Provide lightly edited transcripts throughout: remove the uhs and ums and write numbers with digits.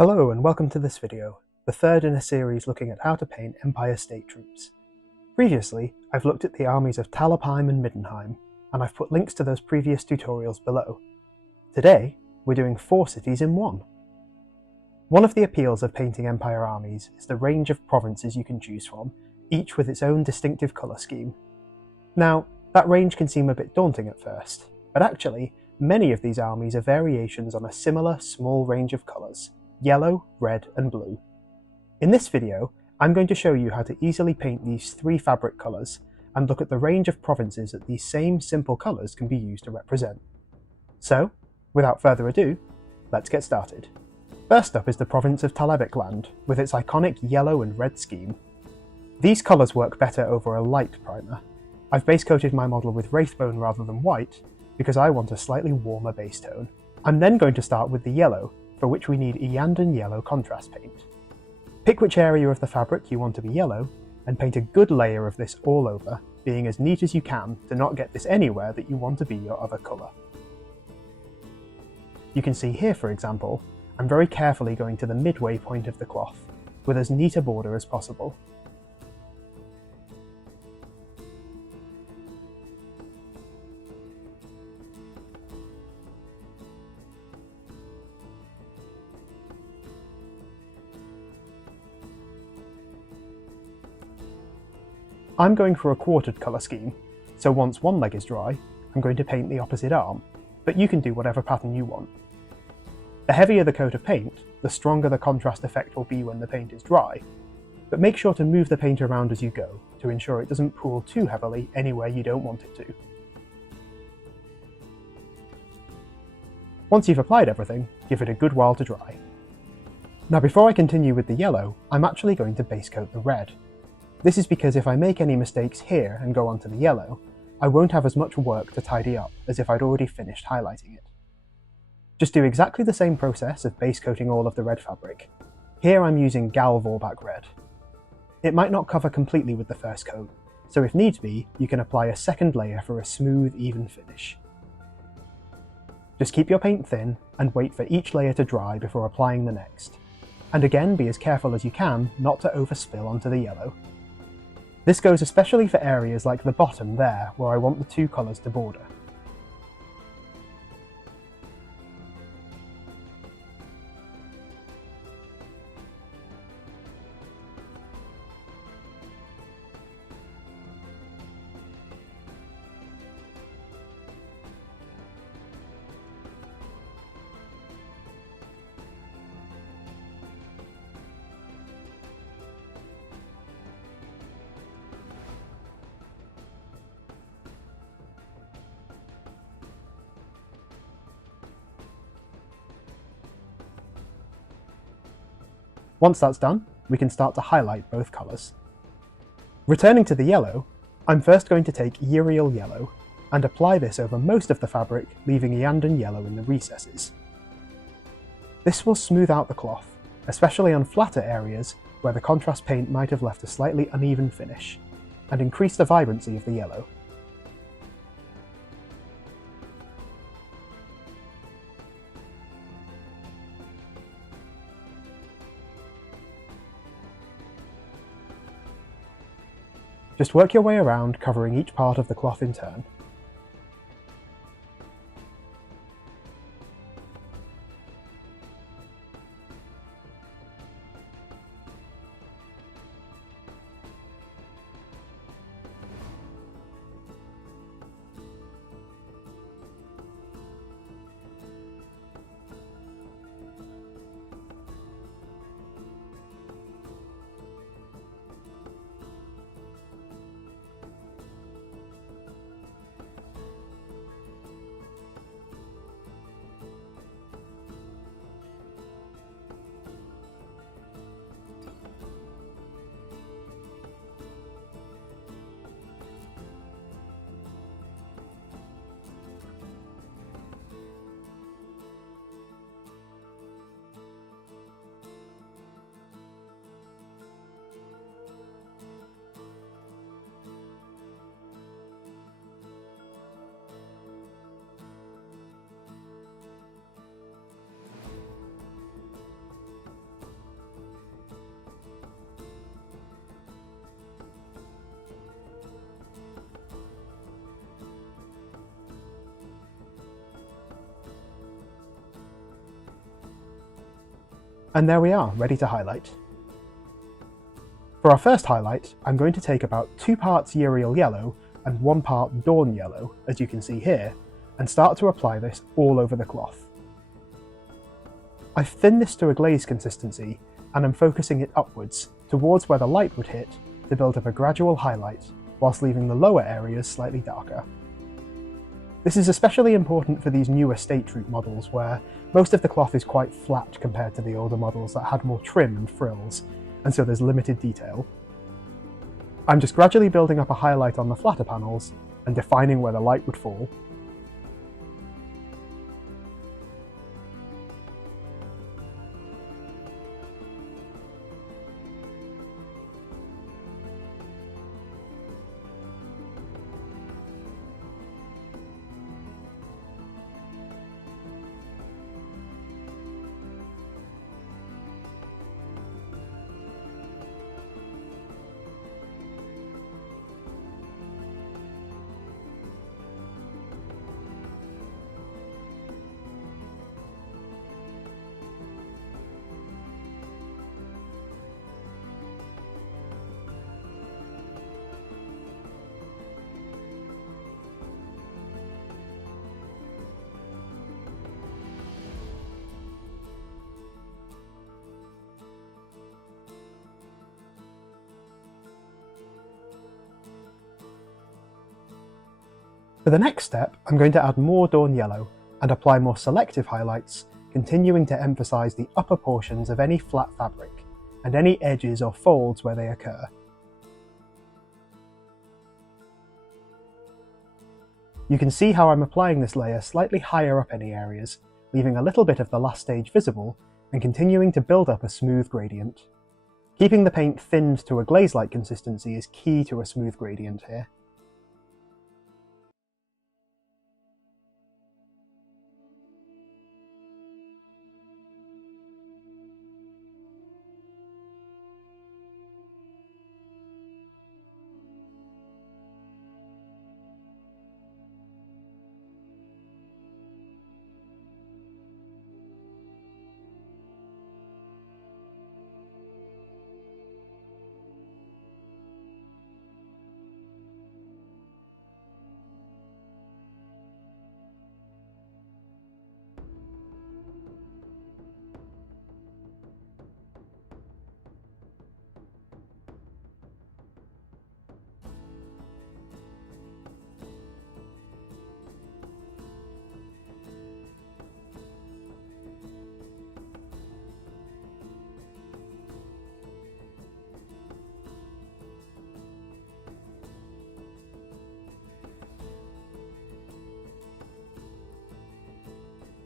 Hello and welcome to this video, the third in a series looking at how to paint Empire State troops. Previously, I've looked at the armies of Talabheim and Middenheim, and I've put links to those previous tutorials below. Today, we're doing 4 cities in one. One of the appeals of painting Empire armies is the range of provinces you can choose from, each with its own distinctive colour scheme. Now, that range can seem a bit daunting at first, but actually, many of these armies are variations on a similar small range of colours: yellow, red and blue. In this video, I'm going to show you how to easily paint these 3 fabric colours and look at the range of provinces that these same simple colours can be used to represent. So, without further ado, let's get started. First up is the province of Talabecland, with its iconic yellow and red scheme. These colours work better over a light primer. I've base coated my model with Wraithbone rather than white, because I want a slightly warmer base tone. I'm then going to start with the yellow, for which we need Iyanden Yellow contrast paint. Pick which area of the fabric you want to be yellow, and paint a good layer of this all over, being as neat as you can to not get this anywhere that you want to be your other colour. You can see here, for example, I'm very carefully going to the midway point of the cloth, with as neat a border as possible. I'm going for a quartered colour scheme, so once one leg is dry, I'm going to paint the opposite arm, but you can do whatever pattern you want. The heavier the coat of paint, the stronger the contrast effect will be when the paint is dry, but make sure to move the paint around as you go to ensure it doesn't pool too heavily anywhere you don't want it to. Once you've applied everything, give it a good while to dry. Now before I continue with the yellow, I'm actually going to base coat the red. This is because if I make any mistakes here and go on to the yellow, I won't have as much work to tidy up as if I'd already finished highlighting it. Just do exactly the same process of base coating all of the red fabric. Here I'm using Vorbak Red. It might not cover completely with the first coat, so if needs be, you can apply a second layer for a smooth, even finish. Just keep your paint thin and wait for each layer to dry before applying the next. And again, be as careful as you can not to overspill onto the yellow. This goes especially for areas like the bottom there, where I want the 2 colours to border. Once that's done, we can start to highlight both colours. Returning to the yellow, I'm first going to take Yriel Yellow and apply this over most of the fabric, leaving Iyanden Yellow in the recesses. This will smooth out the cloth, especially on flatter areas where the contrast paint might have left a slightly uneven finish, and increase the vibrancy of the yellow. Just work your way around, covering each part of the cloth in turn. And there we are, ready to highlight. For our first highlight, I'm going to take about 2 parts Yriel Yellow and 1 part Dorn Yellow, as you can see here, and start to apply this all over the cloth. I've thinned this to a glaze consistency, and I'm focusing it upwards, towards where the light would hit, to build up a gradual highlight, whilst leaving the lower areas slightly darker. This is especially important for these newer state troop models, where most of the cloth is quite flat compared to the older models that had more trim and frills, and so there's limited detail. I'm just gradually building up a highlight on the flatter panels, and defining where the light would fall. For the next step, I'm going to add more Dorn Yellow and apply more selective highlights, continuing to emphasise the upper portions of any flat fabric, and any edges or folds where they occur. You can see how I'm applying this layer slightly higher up any areas, leaving a little bit of the last stage visible, and continuing to build up a smooth gradient. Keeping the paint thinned to a glaze-like consistency is key to a smooth gradient here.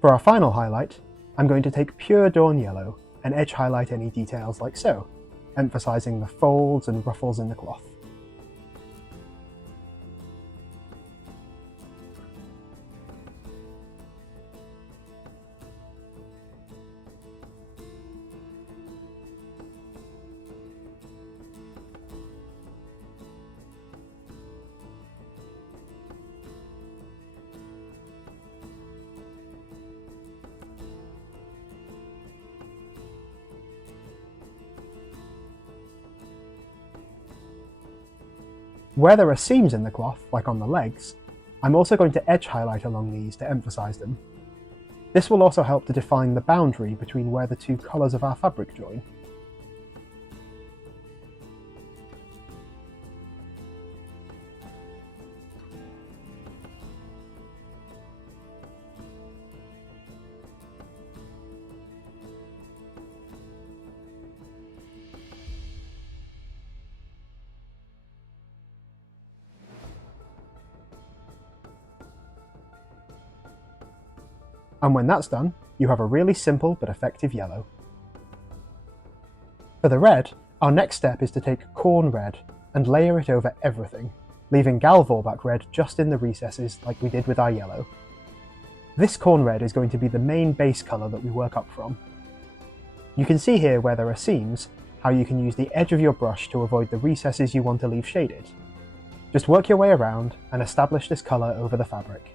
For our final highlight, I'm going to take pure Dorn Yellow and edge highlight any details like so, emphasising the folds and ruffles in the cloth. Where there are seams in the cloth, like on the legs, I'm also going to edge highlight along these to emphasise them. This will also help to define the boundary between where the two colours of our fabric join. And when that's done, you have a really simple but effective yellow. For the red, our next step is to take Khorne Red and layer it over everything, leaving Vorbak Red just in the recesses like we did with our yellow. This Khorne Red is going to be the main base colour that we work up from. You can see here where there are seams, how you can use the edge of your brush to avoid the recesses you want to leave shaded. Just work your way around and establish this colour over the fabric.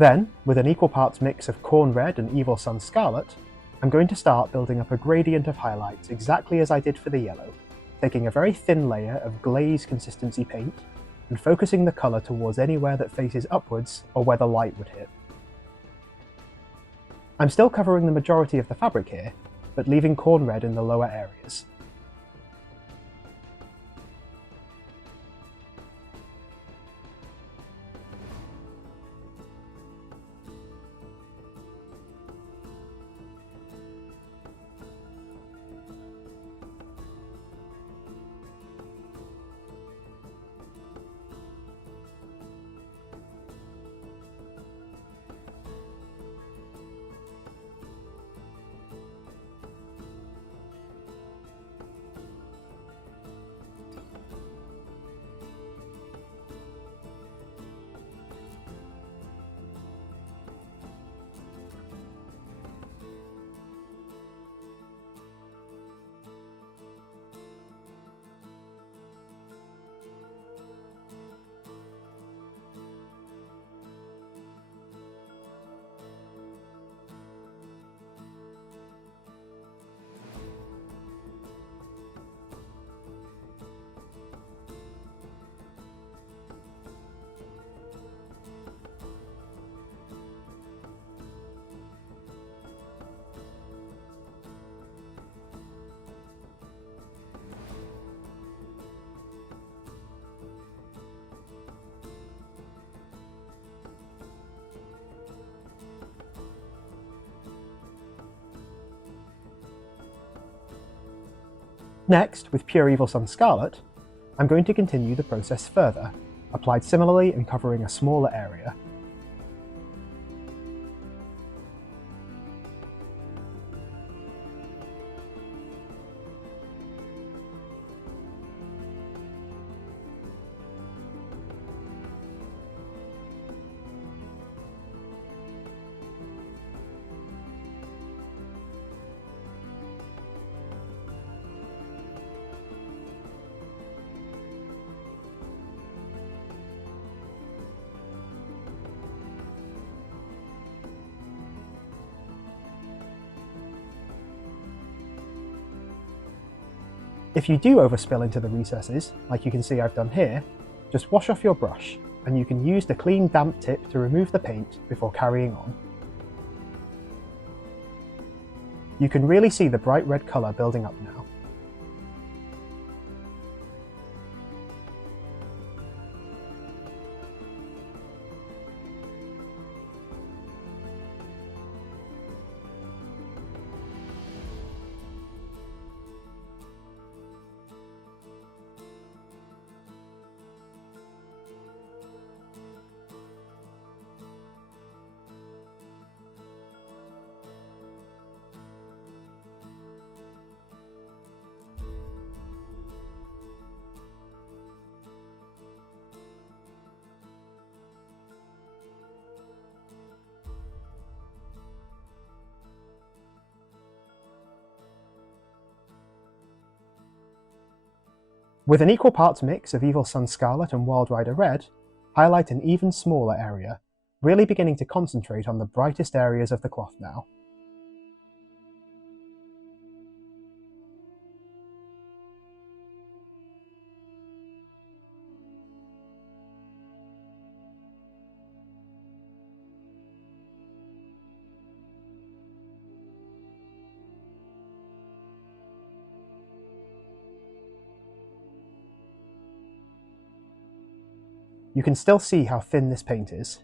Then, with an equal parts mix of Khorne Red and Evil Sunz Scarlet, I'm going to start building up a gradient of highlights exactly as I did for the yellow, taking a very thin layer of glaze consistency paint and focusing the colour towards anywhere that faces upwards or where the light would hit. I'm still covering the majority of the fabric here, but leaving Khorne Red in the lower areas. Next, with pure Evil Sunz Scarlet, I'm going to continue the process further, applied similarly and covering a smaller area. If you do overspill into the recesses, like you can see I've done here, just wash off your brush, and you can use the clean damp tip to remove the paint before carrying on. You can really see the bright red colour building up now. With an equal parts mix of Evil Sunz Scarlet and Wild Rider Red, highlight an even smaller area, really beginning to concentrate on the brightest areas of the cloth now. You can still see how thin this paint is.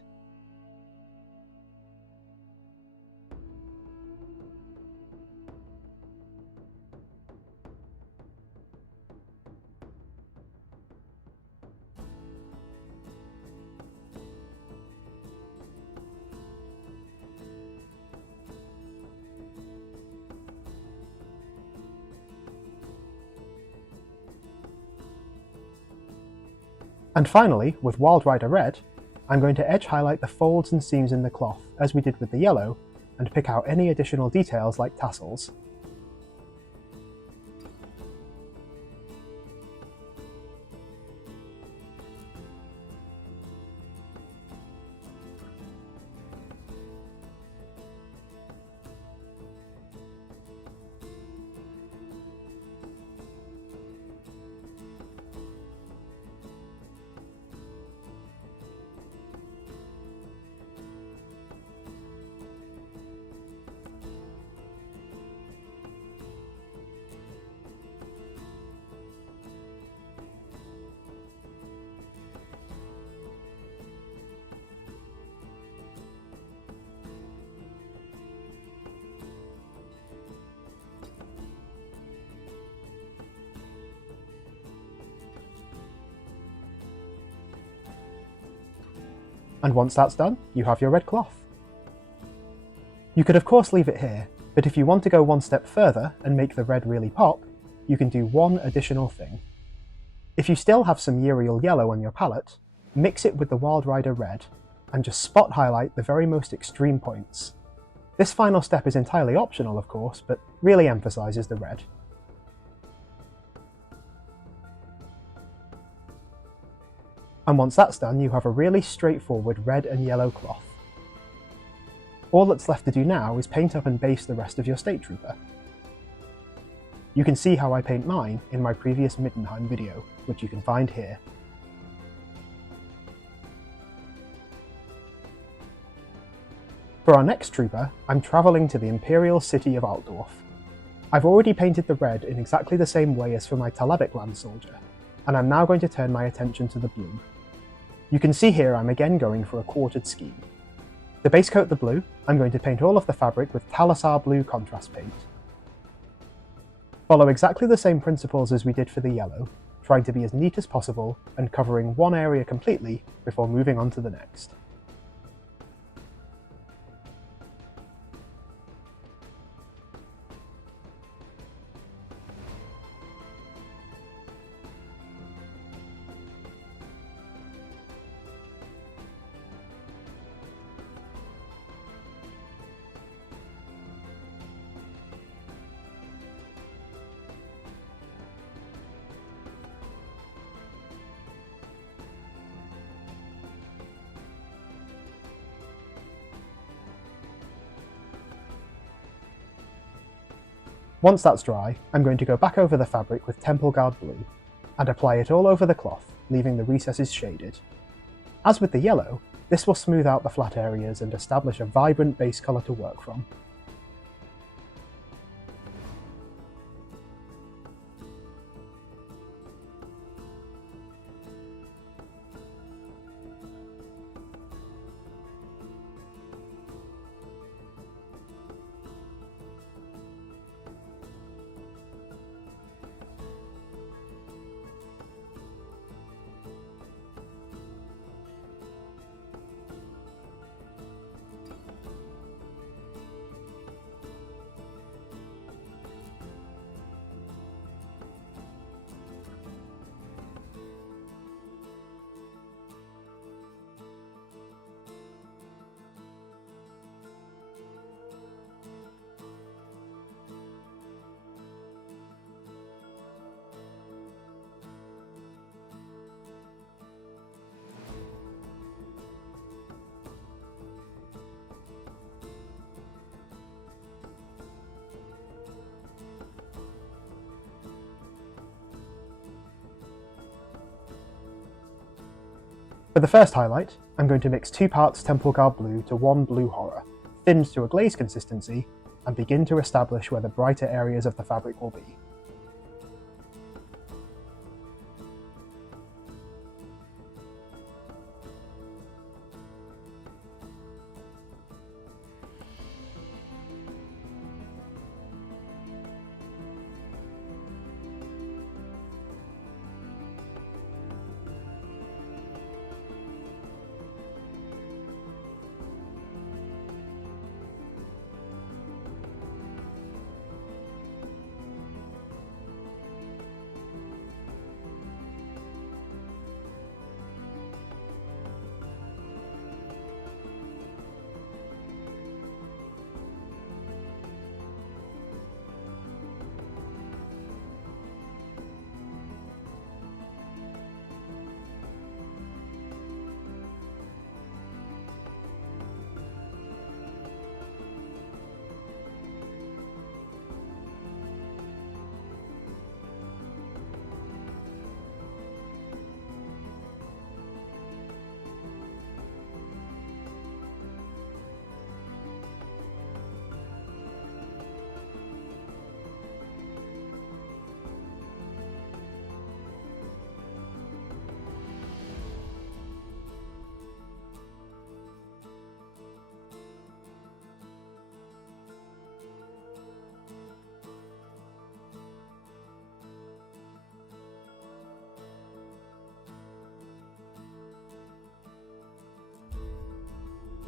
And finally, with Wild Rider Red, I'm going to edge highlight the folds and seams in the cloth, as we did with the yellow, and pick out any additional details like tassels. And once that's done, you have your red cloth. You could of course leave it here, but if you want to go one step further and make the red really pop, you can do one additional thing. If you still have some Iyriel Yellow on your palette, mix it with the Wild Rider Red, and just spot highlight the very most extreme points. This final step is entirely optional of course, but really emphasises the red. And once that's done, you have a really straightforward red and yellow cloth. All that's left to do now is paint up and base the rest of your State Trooper. You can see how I paint mine in my previous Middenheim video, which you can find here. For our next trooper, I'm travelling to the Imperial city of Altdorf. I've already painted the red in exactly the same way as for my Talabecland soldier, and I'm now going to turn my attention to the blue. You can see here I'm again going for a quartered scheme. To base coat the blue, I'm going to paint all of the fabric with Talassar Blue contrast paint. Follow exactly the same principles as we did for the yellow, trying to be as neat as possible and covering one area completely before moving on to the next. Once that's dry, I'm going to go back over the fabric with Temple Guard Blue, and apply it all over the cloth, leaving the recesses shaded. As with the yellow, this will smooth out the flat areas and establish a vibrant base colour to work from. For the first highlight, I'm going to mix 2 parts Temple Guard Blue to 1 Blue Horror, thinned to a glaze consistency, and begin to establish where the brighter areas of the fabric will be.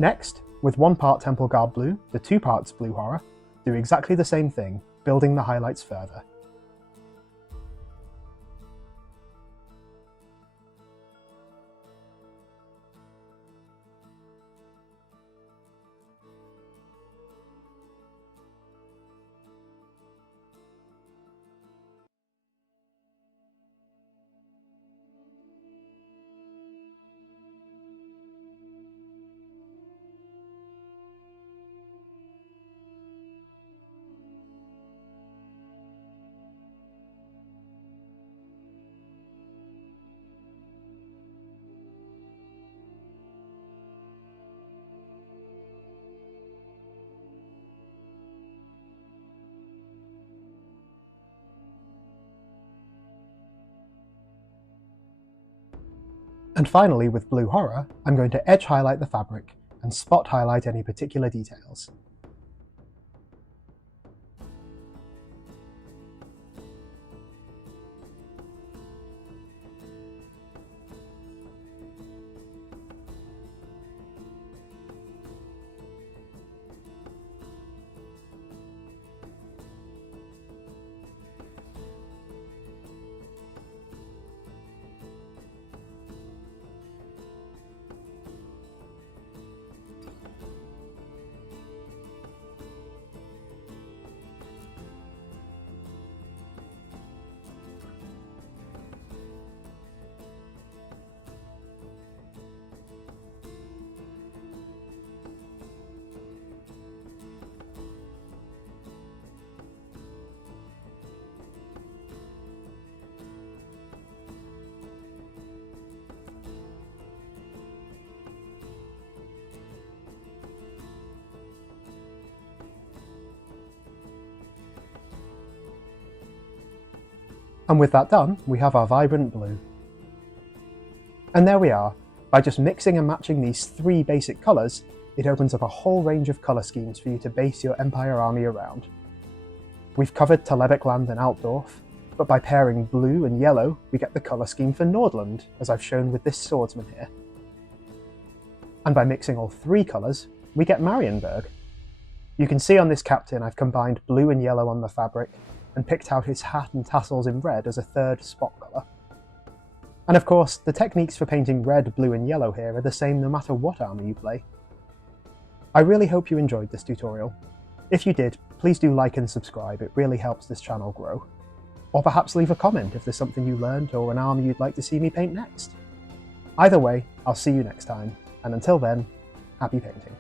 Next, with 1 part Temple Guard Blue to 2 parts Blue Horror, do exactly the same thing, building the highlights further. And finally, with Blue Horror, I'm going to edge highlight the fabric and spot highlight any particular details. And with that done, we have our vibrant blue. And there we are. By just mixing and matching these 3 basic colours, it opens up a whole range of colour schemes for you to base your Empire army around. We've covered Talabecland and Altdorf, but by pairing blue and yellow, we get the colour scheme for Nordland, as I've shown with this swordsman here. And by mixing all 3 colours, we get Marienburg. You can see on this captain I've combined blue and yellow on the fabric, and picked out his hat and tassels in red as a 3rd spot colour. And of course, the techniques for painting red, blue and yellow here are the same no matter what army you play. I really hope you enjoyed this tutorial. If you did, please do like and subscribe, it really helps this channel grow. Or perhaps leave a comment if there's something you learned or an army you'd like to see me paint next. Either way, I'll see you next time, and until then, happy painting.